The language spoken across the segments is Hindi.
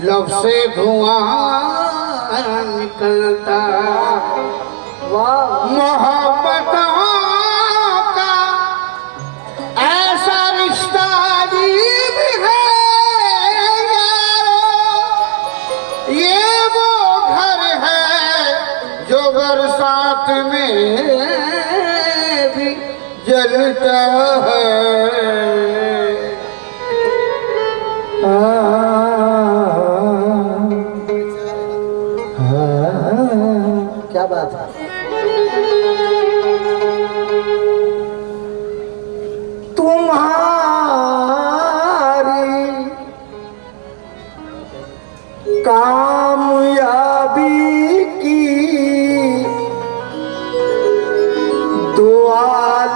लब से धुआं निकलता, मोहब्बतों का ऐसा रिश्ता अजीब है यारो, ये वो घर है जो बरसात में भी जलता है। क्या बात है। तुम्हारी कामयाबी की दुआ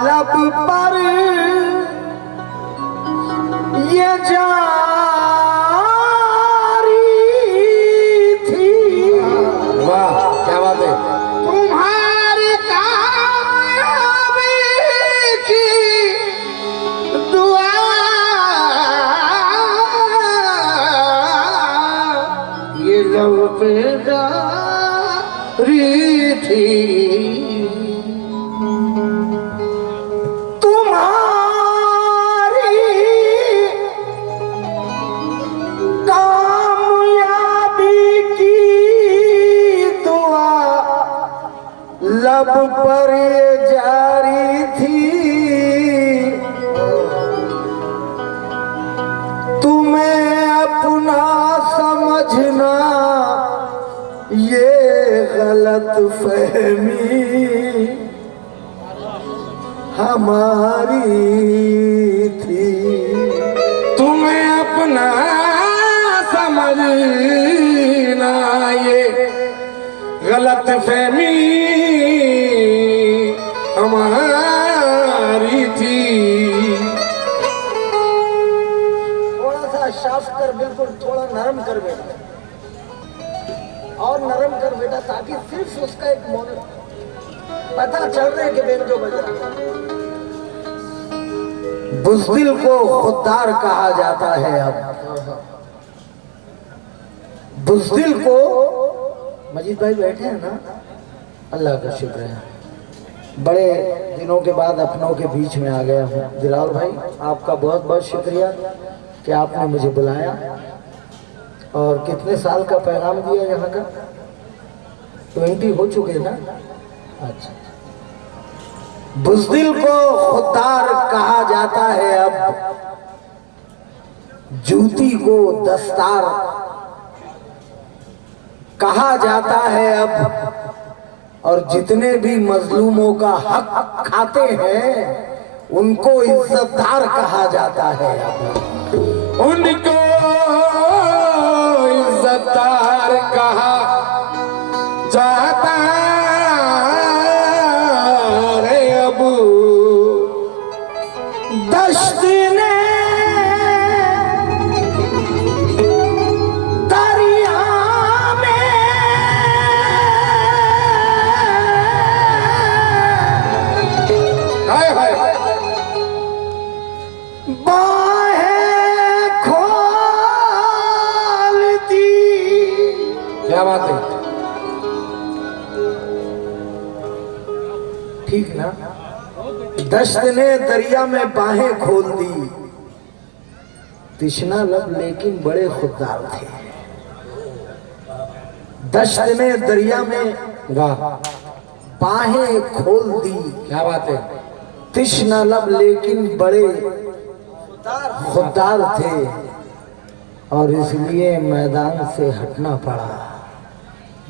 लब पर ये थी तुम्हारी कामयाबी की दुआ लब पर जारी थी। तुम्हें अपना समझना ये गलत फहमी हमारी थी। तुम्हें अपना समझना ये गलत फहमी हमारी थी। थोड़ा सा साफ कर, बिल्कुल थोड़ा नरम कर बेटा, और नरम कर बेटा, ताकि सिर्फ उसका एक मोन पता चल रहा है कि बेन जो बज रहा है। बुज़दिल को खुददार कहा जाता है। अब बुज़दिल को, मजीद भाई बैठे हैं ना, अल्लाह का शुक्र है, बड़े दिनों के बाद अपनों के बीच में आ गया हूँ। दिलावर भाई आपका बहुत बहुत शुक्रिया कि आपने मुझे बुलाया। और कितने साल का पैगाम दिया यहाँ का? 20 हो चुके ना। अच्छा, बुज़दिल को खुददार कहा जाता है। अब जूती को दस्तार कहा जाता है। अब और जितने भी मजलूमों का हक खाते हैं उनको इज्जतदार कहा जाता है। अब उनको इज्जतदार कहा जाता है। अब दश्त ने दरिया में हाय हाय क्या बात है, ठीक ना? दश्त ने दरिया में बाहें खोल दी, तिश्ना लब लेकिन बड़े खुददार थे। दश्त ने दरिया में बाहें खोल दी, क्या बात है, तिश्ना लब लेकिन बड़े खुददार थे। और इसलिए मैदान से हटना पड़ा।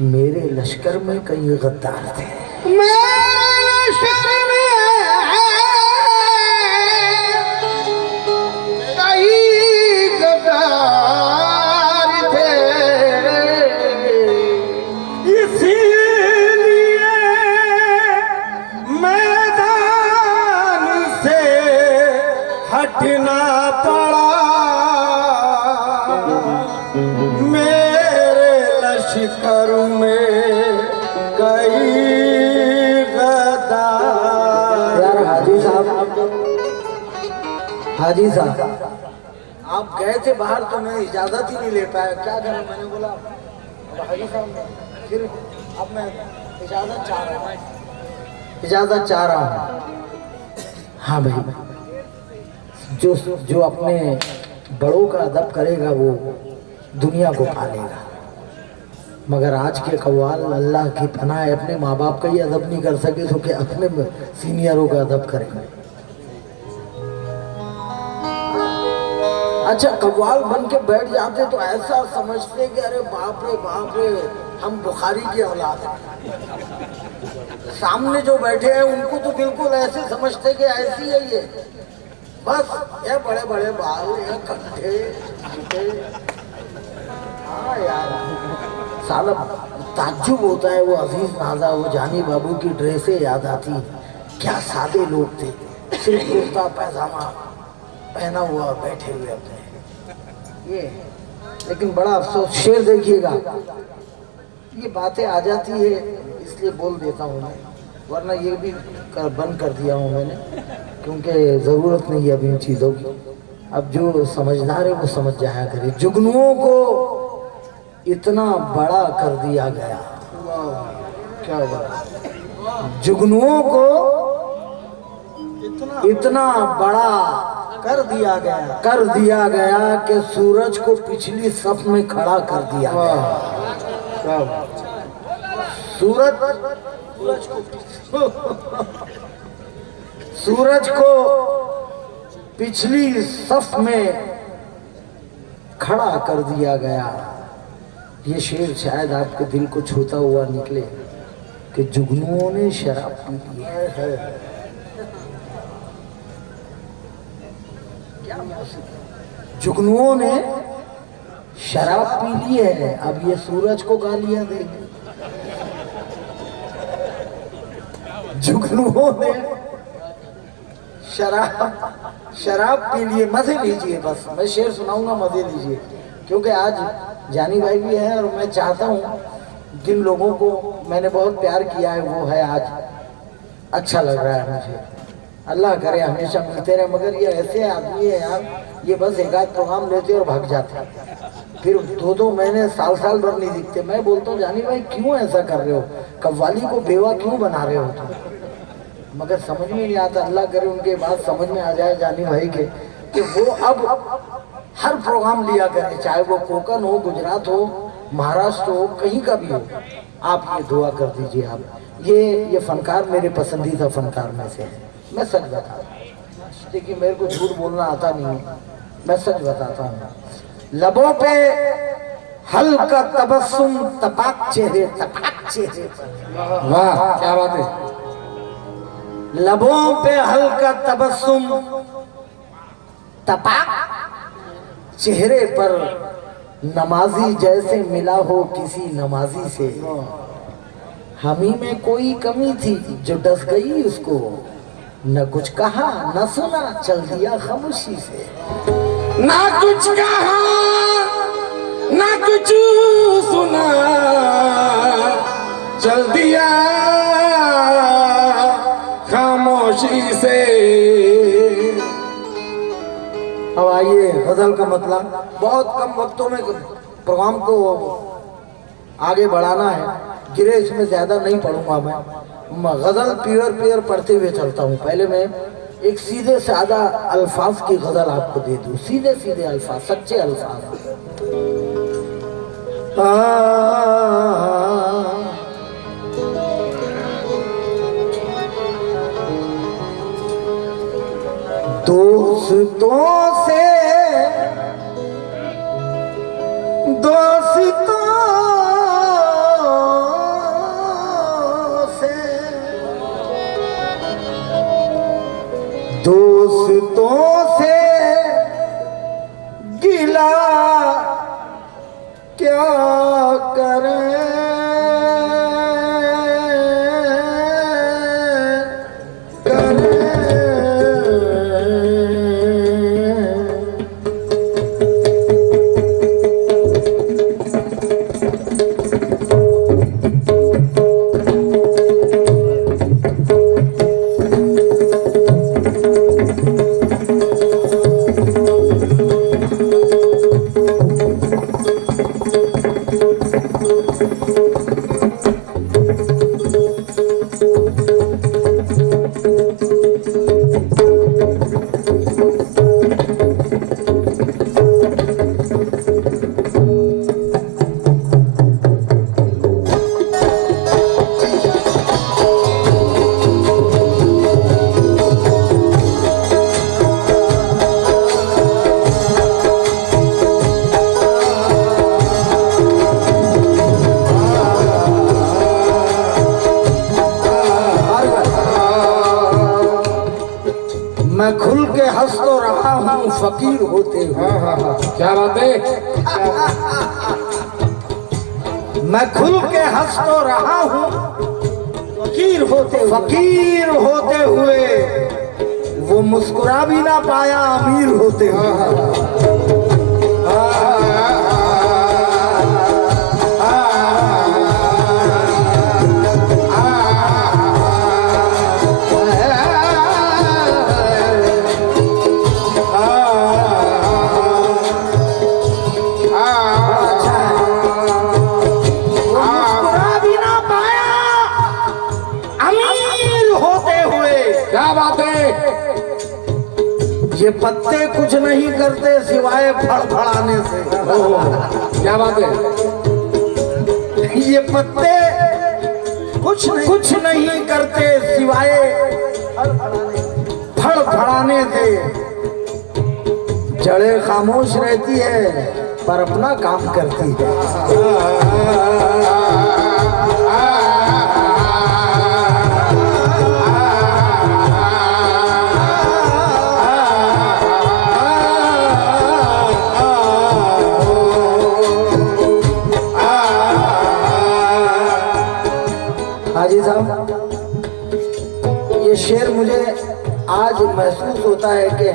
मेरे लश्कर में कई गद्दार थे। मेरे लश्कर में कई गद्दार थे, इसीलिए हाजी साहब आप गए थे बाहर तो मैं इजाजत ही नहीं ले पाया, क्या करूं? मैंने बोला अब हाजी साहब फिर अब मैं इजाजत चाह रहा हूँ, इजाजत चाह रहा हूँ। हाँ भाई, जो जो अपने बड़ों का अदब करेगा वो दुनिया को पालेगा, मगर आज के कव्वाल अल्लाह की पनाह है, अपने माँ बाप का ही अदब नहीं कर सके तो क्या अपने सीनियरों का अदब करेंगे। अच्छा, कव्वाल बन के बैठ जाते तो ऐसा समझते कि अरे बाप रे हम बुखारी की औलाद हैं। सामने जो बैठे हैं उनको तो बिल्कुल ऐसे समझते कि ऐसी है ये, बस ये बड़े बड़े बाल, ये कंठे। हाँ यार, साला ताज्जुब होता है। वो अजीज नाजा, वो जानी बाबू की ड्रेसें याद आती, क्या सादे लोग थे, सिर्फ कुर्ता पैजामा पहना हुआ बैठे हुए अपने ये। लेकिन बड़ा अफसोस, शेर देखिएगा, ये बातें आ जाती है इसलिए बोल देता हूँ मैं, वरना ये भी बंद कर दिया हूँ मैंने, क्योंकि ज़रूरत नहीं है अभी इन चीज़ों की। अब जो समझदार है वो समझ जाया करे। जुगनुओं को इतना बड़ा कर दिया गया, क्या हुआ? जुगनुओं को इतना बड़ा कर दिया गया कि सूरज को पिछली सफ में खड़ा कर दिया गया। सूरज को पिछली सफ में खड़ा कर दिया गया। ये शेर शायद आपके दिल को छूता हुआ निकले कि जुगनुओं ने शराब पी ली है। जुगनुओं ने शराब पी ली है, अब ये सूरज को गालियां देंगे। जुगनुओं ने शराब पी लिए। मजे लीजिए, बस मैं शेर सुनाऊंगा, मजे लीजिए, क्योंकि आज जानी भाई भी है और मैं चाहता हूँ जिन लोगों को मैंने बहुत प्यार किया है वो है आज, अच्छा लग रहा है मुझे। अल्लाह करे हमेशा मिलते रहे, मगर ये ऐसे आदमी है यार, ये बस एक आध प्रोग्राम लेते और भाग जाते, फिर 2-2 महीने साल भर नहीं दिखते। मैं बोलता हूँ जानी भाई क्यों ऐसा कर रहे हो, कव्वाली को बेवा क्यों बना रहे हो तुम? मगर समझ में नहीं आता। अल्लाह करे उनके बात समझ में आ जाए जानी भाई के कि वो अब हर प्रोग्राम लिया करें, चाहे वो कोकन हो, गुजरात हो, महाराष्ट्र हो, कहीं का भी हो। आप ये दुआ कर दीजिए। आप ये फनकार मेरे पसंदीदा फनकार में से है, मैं सच बताता हूँ। देखिए मेरे को झूठ बोलना आता नहीं है, मैं सच बताता हूँ। लबों पे हल्का तबस्सुम, तपाक चेहरे। वाह क्या बात है। लबों पे हल्का तबस्सुम, तपाक चेहरे पर नमाजी जैसे मिला हो किसी नमाजी से। हमी में कोई कमी थी जो डस गई उसको, न कुछ कहा न सुना चल दिया खामोशी से। ना कुछ कहा ना कुछ सुना चल दिया खामोशी से। अब आइए गजल का मतलब, बहुत कम वक्तों में प्रोग्राम को आगे बढ़ाना है, गिरे इसमें ज्यादा नहीं पढ़ूंगा मैं गजल प्योर पढ़ते हुए चलता हूँ। पहले मैं एक सीधे सादा अल्फाज की गजल आपको दे दूं, सीधे अल्फाज, सच्चे अल्फाज। दोस्तों से गिला क्या करें, मैं खुल के हंस तो रहा हूँ फकीर होते हुए। क्या बात है। मैं खुल के हंस तो रहा हूँ फकीर होते हुए। वो मुस्कुरा भी ना पाया अमीर होते हुए। ये पत्ते कुछ नहीं करते सिवाय फड़फड़ाने से। क्या बात है। ये पत्ते कुछ नहीं करते सिवाय फड़फड़ाने से। जड़ें खामोश रहती है पर अपना काम करती है। हाजी साहब, ये शेर मुझे आज महसूस होता है कि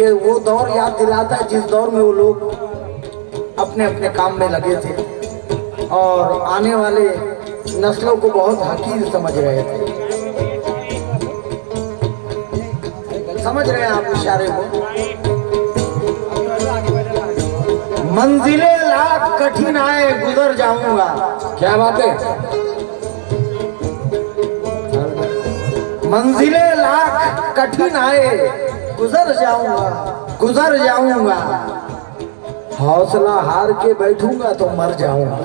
ये वो दौर याद दिलाता है जिस दौर में वो लोग अपने अपने काम में लगे थे और आने वाले नस्लों को बहुत हकीर समझ रहे थे। समझ रहे हैं आप इशारे को। मंजिलें लाख कठिन आए गुजर जाऊंगा। क्या बात है। मंजिलें लाख कठिन आए गुजर जाऊंगा। हौसला हार के बैठूंगा तो मर जाऊंगा।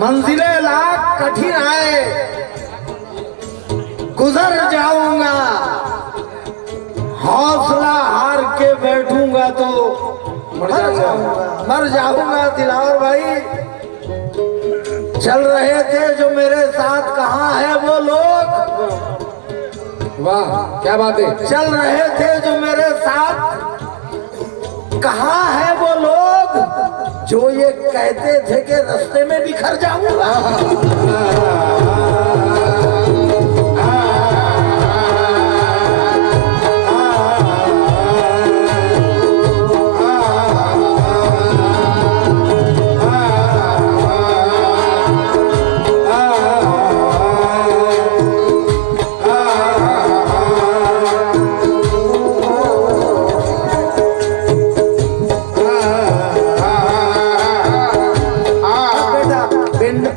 मंजिलें लाख कठिन आए गुजर जाऊंगा। हौसला हार के बैठूंगा तो मर जाऊंगा। दिलावर भाई, चल रहे थे जो मेरे साथ, कहाँ है वो लोग। वाह, क्या बात है। चल रहे थे जो मेरे साथ, कहाँ है वो लोग जो ये कहते थे कि रास्ते में बिखर जाऊंगा।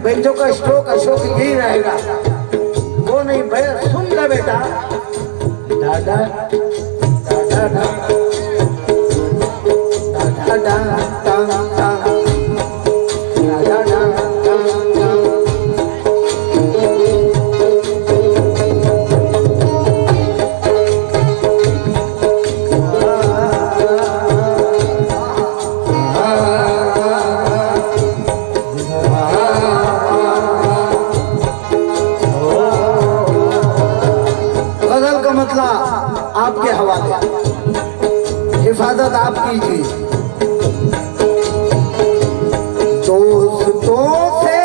बेंजो का स्ट्रोक अशोक यही रहेगा, वो नहीं भैया। सुन ले बेटा, दादा दादा दादा दादा आपके हवाले, हिफाजत आप कीजिए। दोस्तों से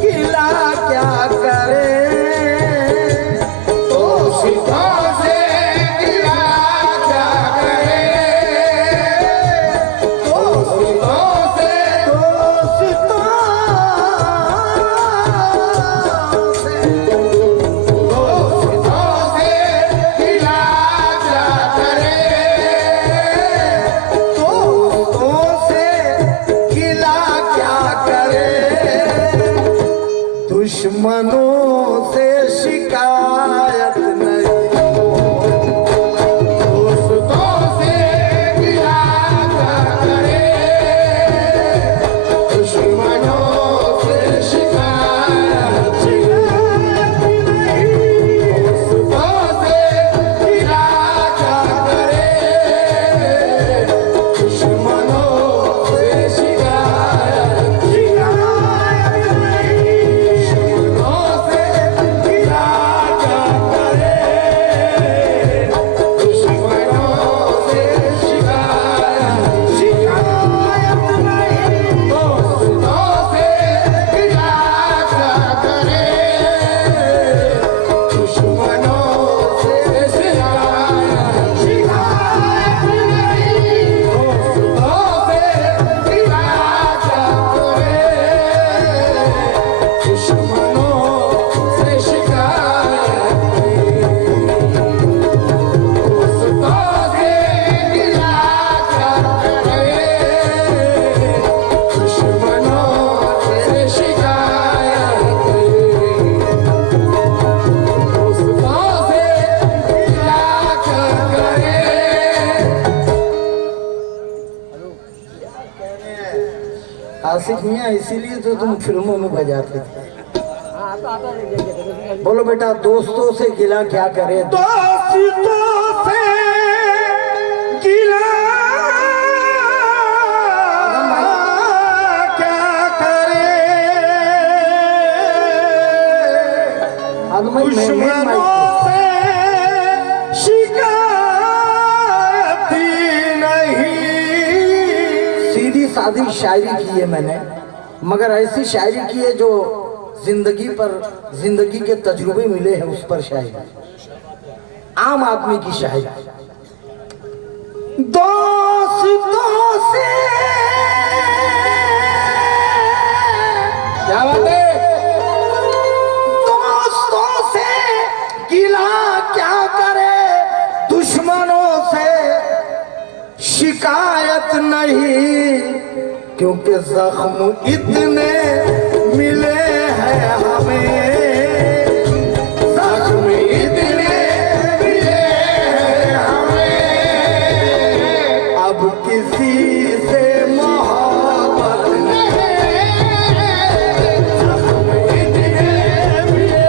गिला क्या करें, दोस्तों से गिला क्या करें, दोस्तों से दुश्मनों से शिकायत नहीं, दोस्तों से गिला क्या करें, दुश्मनों से शिकायत नहीं, दोस्तों से गिला क्या करें, दुश्मनों से शिकायत नहीं, दुश्मनों से हारमोनिया इसीलिए तो तुम फिल्मों में बजाते थे। बोलो बेटा, दोस्तों से गिला क्या करे? दोस्तों से गिला क्या करे, दुश्मनों से शिकायत नहीं। सीधी सादी शायरी की है मैंने, मगर ऐसी शायरी की है जो जिंदगी पर, जिंदगी के तजुर्बे मिले हैं उस पर शायरी, आम आदमी की शायरी। दोस्तों से क्या बात है? दोस्तों से गिला क्या करे, दुश्मनों से शिकायत नहीं, क्योंकि जख्म इतने मिले हैं हमें, जख्म इतने मिले हैं हमें, अब किसी से मोहब्बत नहीं, जख्म इतने मिले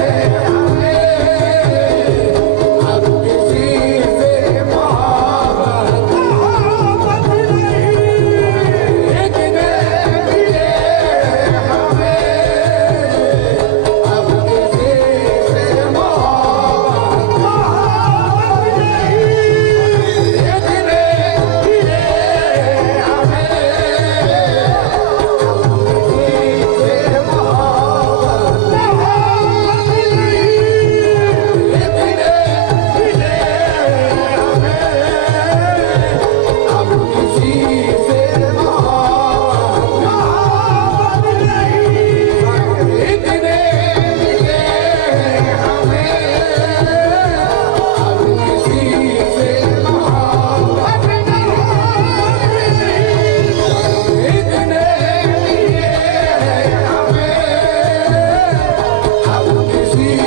हैं हमें, अब किसी से मोहब्बत नहीं, इतने मिले हमें, अब किसी से मोहब्बत नहीं, इतने मिले हमें, अब किसी से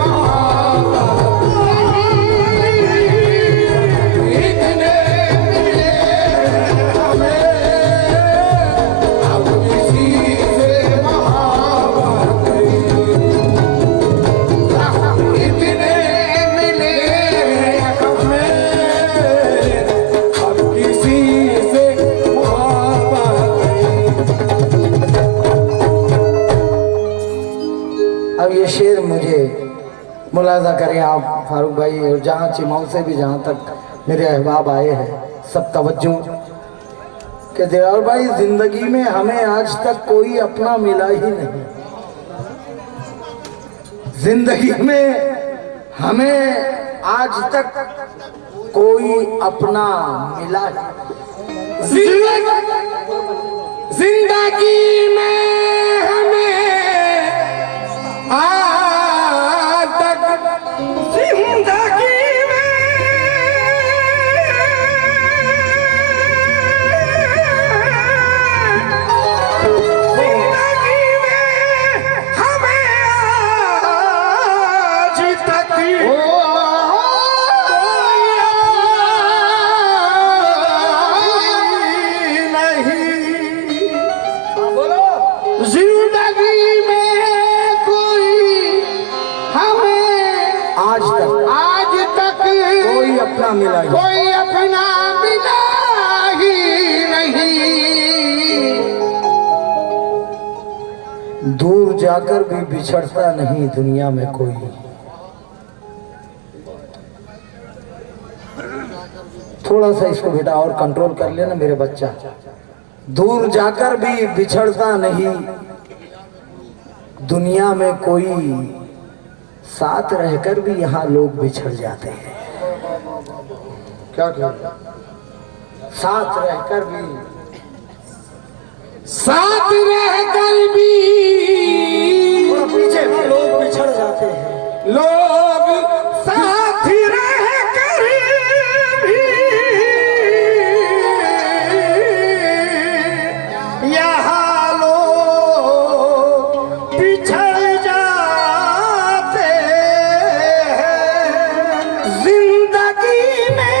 मोहब्बत नहीं, इतने मिले हमें, अब किसी से मोहब्बत नहीं, इतने मिले हमें, अब किसी से मोहब्बत अब ये शेर मुझे मुलाजा करें आप फारूक भाई, और जहाँ चिमाऊ से भी जहाँ तक मेरे अहबाब आए हैं सब तवज्जो कि दिलावर भाई, जिंदगी में हमें आज तक कोई अपना मिला ही नहीं, जिंदगी में हमें आज तक कोई अपना मिला ही, जिंदगी में हमें आज तक, जिंदगी में हमें आज तक जिंदगी में कोई आज तक कोई अपना मिला ही कोई अपना मिला ही नहीं। दूर जाकर भी बिछड़ता नहीं दुनिया में कोई। थोड़ा सा इसको बेटा और कंट्रोल कर लेना मेरे बच्चा। दूर जाकर भी बिछड़ता नहीं दुनिया में कोई, साथ रहकर भी यहाँ लोग बिछड़ जाते हैं। क्या क्या साथ रहकर भी थोड़ा पीछे लोग बिछड़ जाते हैं। लोग साथ रह कर भी यहाँ लोग बिछड़ जाते हैं। जिंदगी में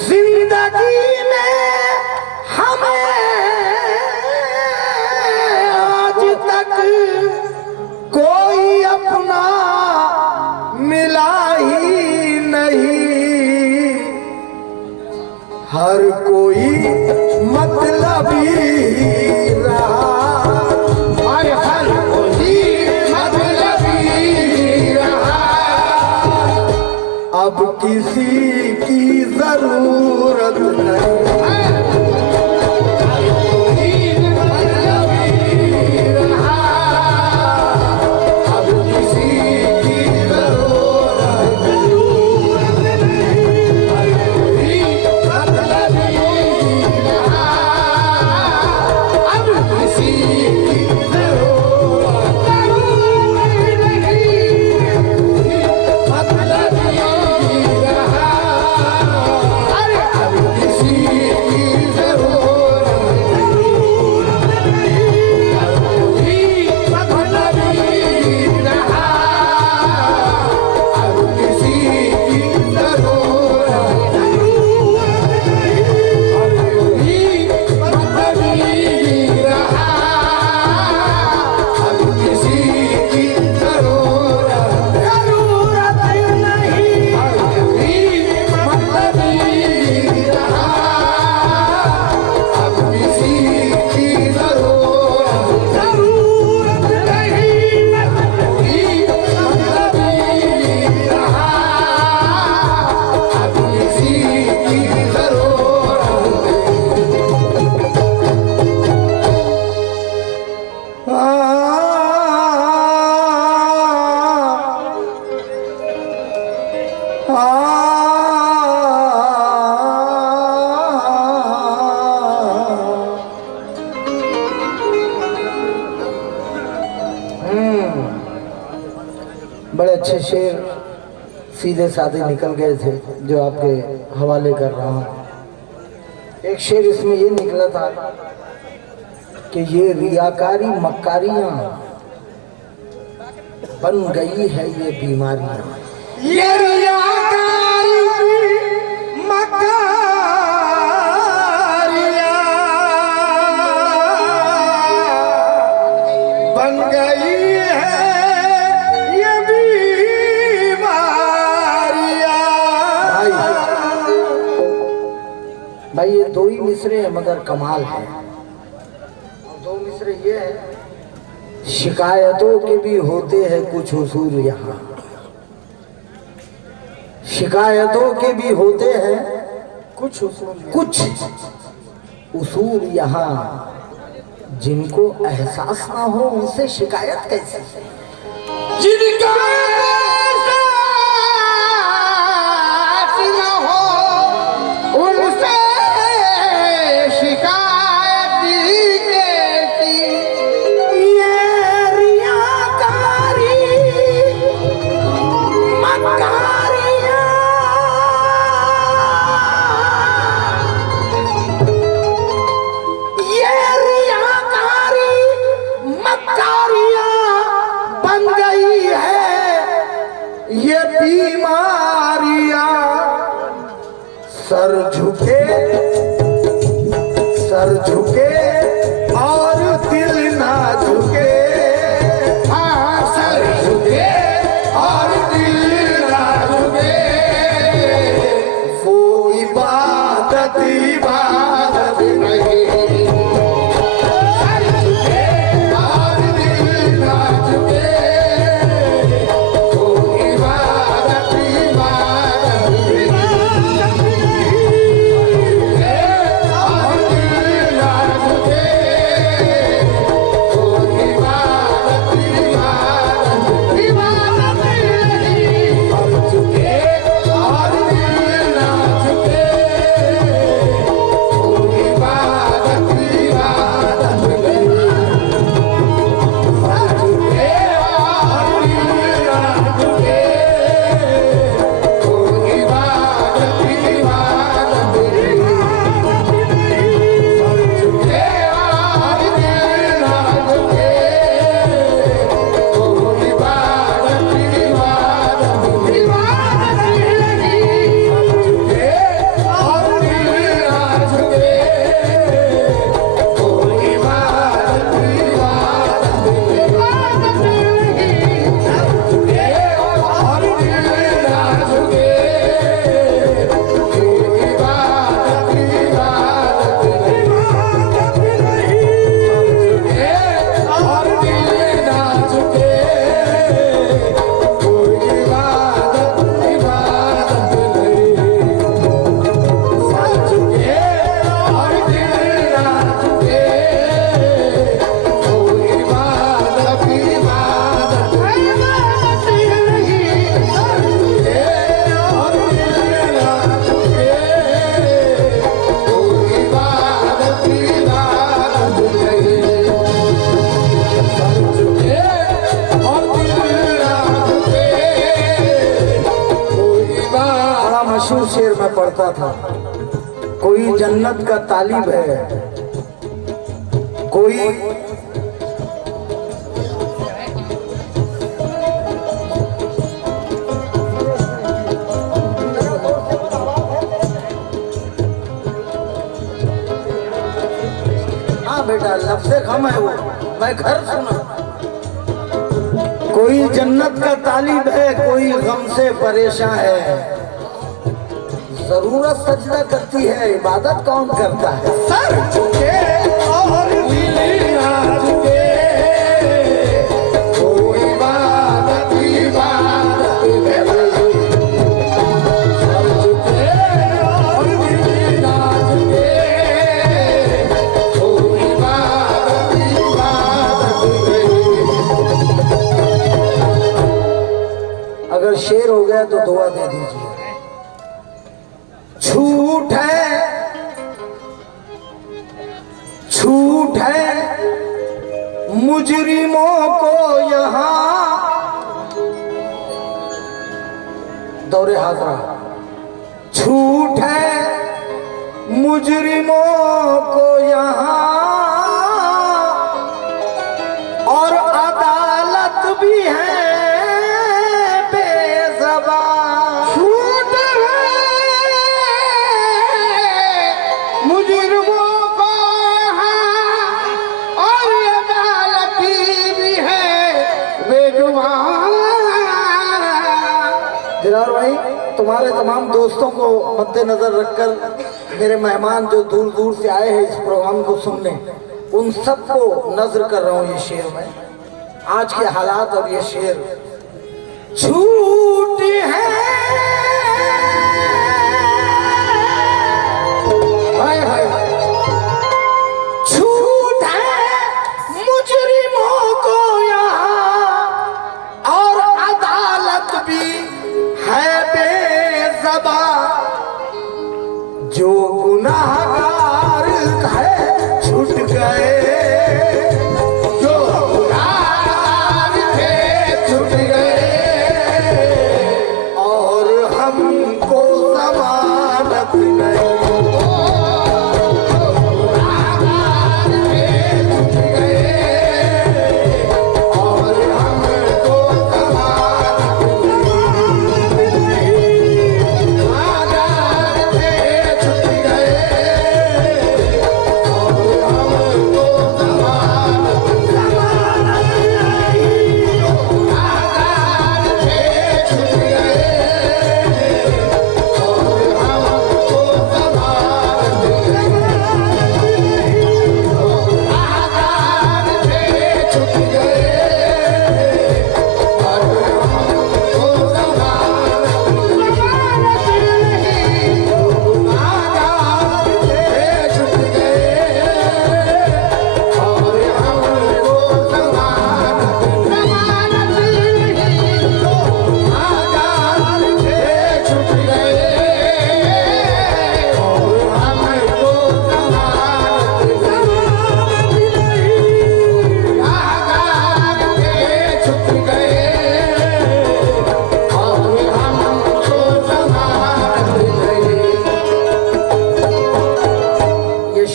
जिंदगी में हमें आज तक कोई अपना मिला ही नहीं। हर कोई मतलबी रहा, हर कोई मतलबी रहा। अब किसी की जरूरत नहीं। बड़े अच्छे शेर सीधे साधे निकल गए थे जो आपके हवाले कर रहा हूं। एक शेर इसमें ये निकला था कि ये रियाकारी मक्कारियां बन गई है ये बीमारियां। ये रियाकारी मक्कारियां बन गई है ये बीमारियां। भाई ये दो ही मिसरे हैं मगर कमाल है। दो मिसरे ये है, शिकायतों के भी होते हैं कुछ उसूल यहाँ। शिकायतों के भी होते हैं कुछ उसूल यहाँ। जिनको एहसास ना हो उनसे शिकायत कैसे? जिनका एहसास न हो उनसे शिकायत कैसी? ये रियाकारी मक्कारियां ये रियाकारी मक्कारियां बन गई है सर झुके और दिल ना झुके, हाँ सर झुके और दिल ना झुके, वो इबादत इबादत नहीं सर झुके और दिल ना झुके, तो इबादत इबादत नहीं और दिल ना झुके, तो इबादत इबादत इबादत नहीं सर झुके और दिल ना झुके, तो इबादत इबादत नहीं सर झुके और दिल ना झुके, तो इबादत इबादत नहीं सर झुके और दिल ना झुके, तो इबादत इबादत इबादत नहीं सर झुके और दिल ना झुके, तो इबादत इबादत इबादत नहीं सर झुके और दिल ना झुके, तो इबादत इबादत नहीं और दिल ना झुके, तो इबादत इबादत नहीं सर झुके और दिल ना झुके, तो इबादत इबादत इबादत नहीं सर झुके और दिल ना झुके, तो इबादत इबादत नहीं सर झुके और दिल ना झुके, तो इबादत। बड़ा मशहूर शेर में पढ़ता था, कोई जन्नत का तालिब है, कोई हाँ बेटा लफ्ज़े कम है वो, मैं घर सुना। कोई जन्नत का तालिब है, कोई गम से परेशान है, जरूरत सजदा करती है, इबादत कौन करता है? सर झुके और दिल ना झुके, तो इबादत इबादत नहीं सर झुके और दिल ना झुके, तो इबादत इबादत नहीं। अगर शेर हो गया तो दुआ दे दीजिए। छूट है मुजरिमों को यहाँ, दौरे हाजरा, छूट है मुजरिमों को यहाँ, और अदालत भी है बेज़बान। छूट है मुजरिमों को यहाँ, और अदालत भी है बेजुबान। दिलावर भाई, तुम्हारे तमाम दोस्तों को मद्देनजर रखकर मेरे मेहमान जो दूर दूर से आए हैं इस प्रोग्राम को सुनने, उन सबको नजर कर रहा हूँ ये शेर में, आज के हालात और ये शेर। छूट है हाय हाय छूट है मुजरिमों को यहाँ, और अदालत भी है बेज़बान। जो गुनाहगार है छूट गए, जो गुनाहगार थे छूट गए, और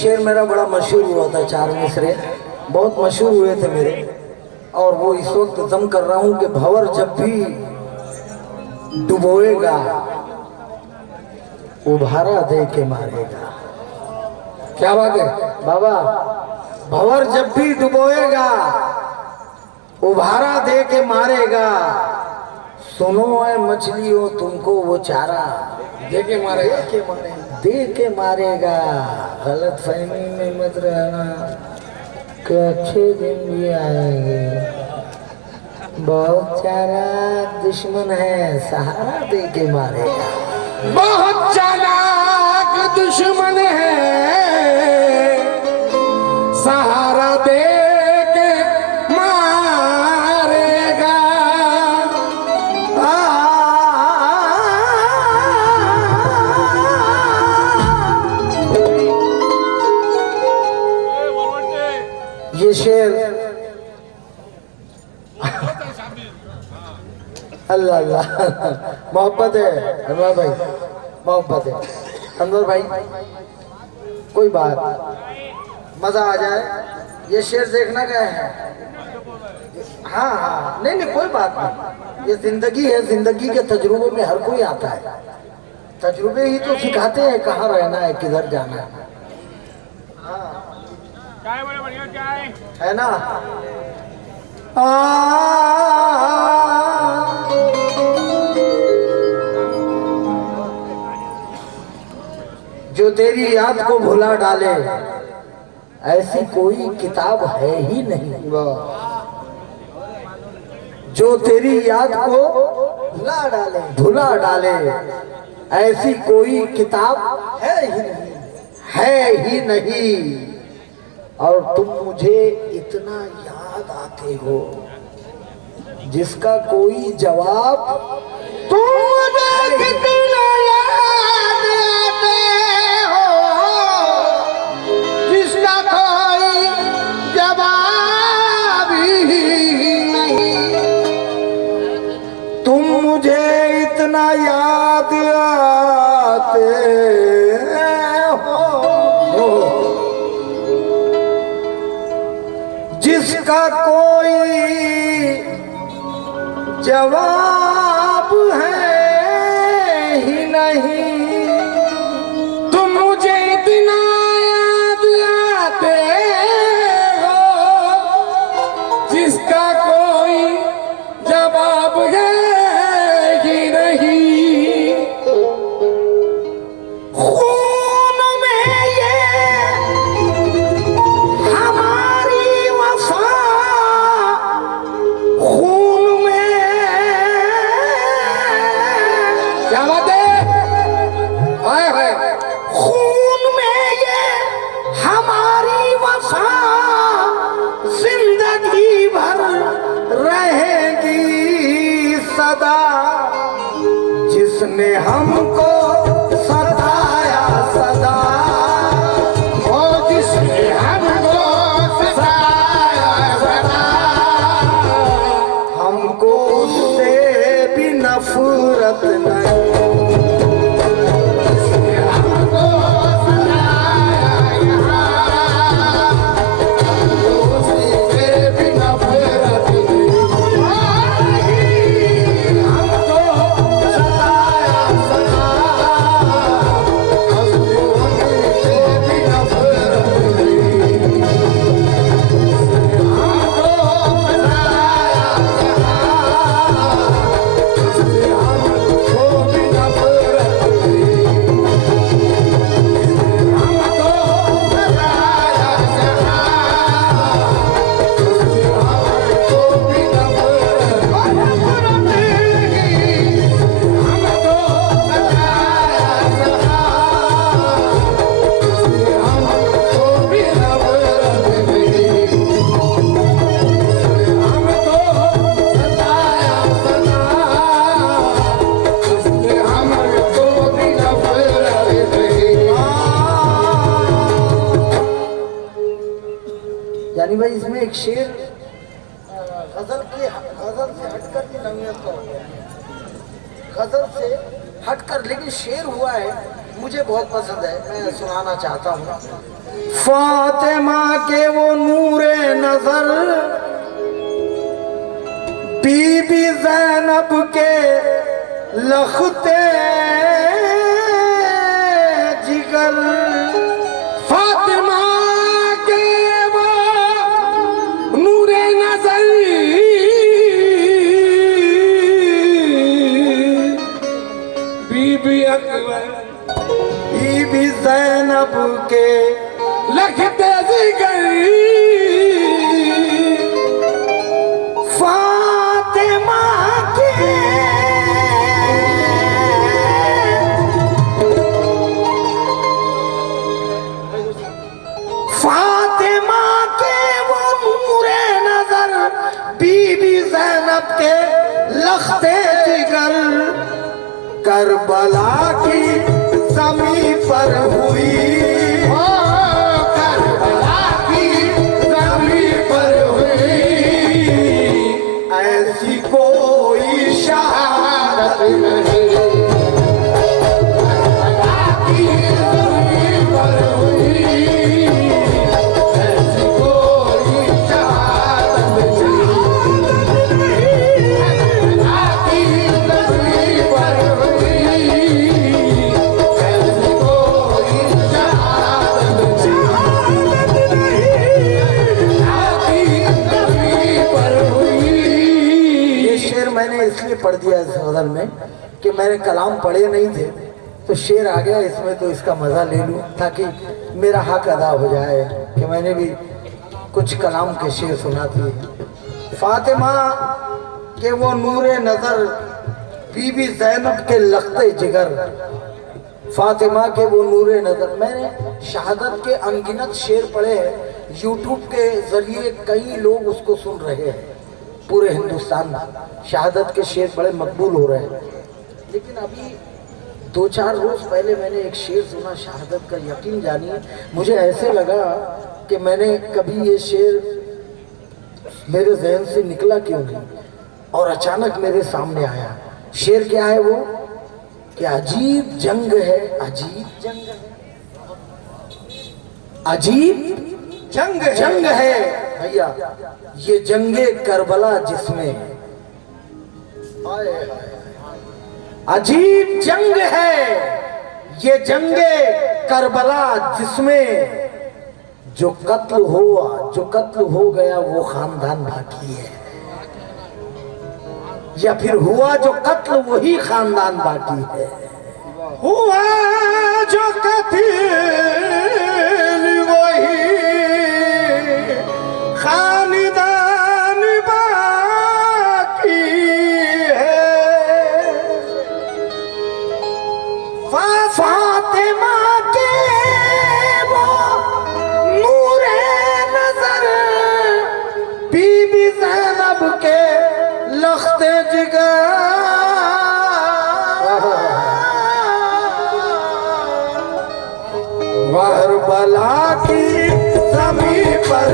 शेर मेरा बड़ा मशहूर हुआ था, चार मिसरे बहुत मशहूर हुए थे मेरे, और वो इस वक्त दम कर रहा हूं कि भंवर जब भी डुबोएगा उभारा दे के मारेगा। क्या बात है बाबा, भंवर जब भी डुबोएगा उभारा दे के मारेगा, सुनो ऐ मछलियों तुमको वो चारा दे के मारेगा। दे के मारेगा। गलत फहमी में मत रहना कि अच्छे दिन भी आएंगे, बहुत चालाक दुश्मन है, सहारा दे के मारेगा। बहुत चालाक दुश्मन है, सहारा दे के मारेगा। ये शेर अल्लाह अल्लाह मोहब्बत है अनवर भाई, मोहब्बत है अनवर भाई। कोई बात, मजा आ जाए। ये शेर देखना गए हैं। हाँ हाँ, नहीं नहीं कोई बात नहीं, ये जिंदगी है, जिंदगी के तजुर्बे में हर कोई आता है। तजुर्बे ही तो सिखाते हैं कहाँ रहना है, किधर जाना है। है ना। जो तेरी याद को भुला डाले ऐसी कोई किताब है ही नहीं। जो तेरी याद को भुला डाले ऐसी कोई किताब है ही नहीं, है ही नहीं। और तुम मुझे इतना याद आते हो जिसका कोई जवाब, तुम मुझे कितना याद आते हो जिसका कोई जवाब ही नहीं। तुम मुझे इतना याद आते हो जिसका कोई जवाब है ही नहीं। तुम मुझे इतना याद आते हो जिसका कोई जवाब है ही नहीं। खून में ये हमारी वफा, खून में, क्या बात है? हाय हाय, खून में ये हमारी वफा जिंदगी भर रहेगी सदा। जिसने हमको सताया सदा, ओ जिसने हमको सताया सदा, हमको उससे भी नफरत नहीं। हमको सताया यहाँ, उससे भी नफरत नहीं। हमको सताया सदा, उससे भी नफरत नहीं। हमको सताया हमको भी नफरत हुई। हमको सताया हमको भी नफरत हुई। हमको सताया हमको भी नफरत हुई। हमको सताया उसने हमको भी नफरत हुई। यानी भाई इसमें एक शेर गजल से हटकर की नवीयत का हो गया, गजल से हटकर, लेकिन शेर हुआ है मुझे बहुत पसंद है, मैं सुनाना चाहता हूँ। फातिमा के वो नूरे नजर, बीबी ज़ैनब के लखते जिगर, फातिमा के वो नूरे नजर, बीबी अकबर, बीबी ज़ैनब के लखते जिगर, फातिमा के फातिमा के वो नूरे नजर, बीबी ज़ैनब के लखते जिगर, करबला की ज़मीं पर हुई, करबला की ज़मीं पर हुई, ऐसी कोई शहादत नहीं, करबला की ज़मीं पर हुई, ऐसी कोई शहादत नहीं, करबला की ज़मीं पर हुई, ऐसी कोई शहादत ये शेर मैंने इसलिए पढ़ दिया इस गजल में कि मैंने कलाम पढ़े नहीं थे, तो शेर आ गया इसमें, तो इसका मजा ले लूं ताकि मेरा हक अदा हो जाए कि मैंने भी कुछ कलाम के शेर सुना दिए। फातिमा के वो नूरे नजर, बीबी ज़ैनब के लखते जिगर, फातिमा के वो नूरे नजर। मैंने शहादत के अनगिनत शेर पढ़े हैं, यूट्यूब के जरिए कई लोग उसको सुन रहे हैं पूरे हिंदुस्तान में, शहादत के शेर बड़े मकबूल हो रहे हैं। लेकिन अभी 2-4 रोज पहले मैंने एक शेर सुना शहादत का, यकीन जानिए मुझे ऐसे लगा कि मैंने कभी ये शेर मेरे जहन से निकला क्यों नहीं, और अचानक मेरे सामने आया। शेर क्या है वो, कि अजीब जंग है, अजीब जंग है, अजीब जंग है भैया, ये जंगे करबला जिसमें, अजीब जंग है ये जंगे करबला जिसमें, जो कत्ल हो गया वो खानदान बाकी है, या फिर हुआ जो कत्ल वही खानदान बाकी है, हुआ जो कत्ल वही खानदान बाकी है, फातिमा के वो नूरे नजर, बीबी ज़ैनब के लखते जिगर, करबला की ज़मीं पर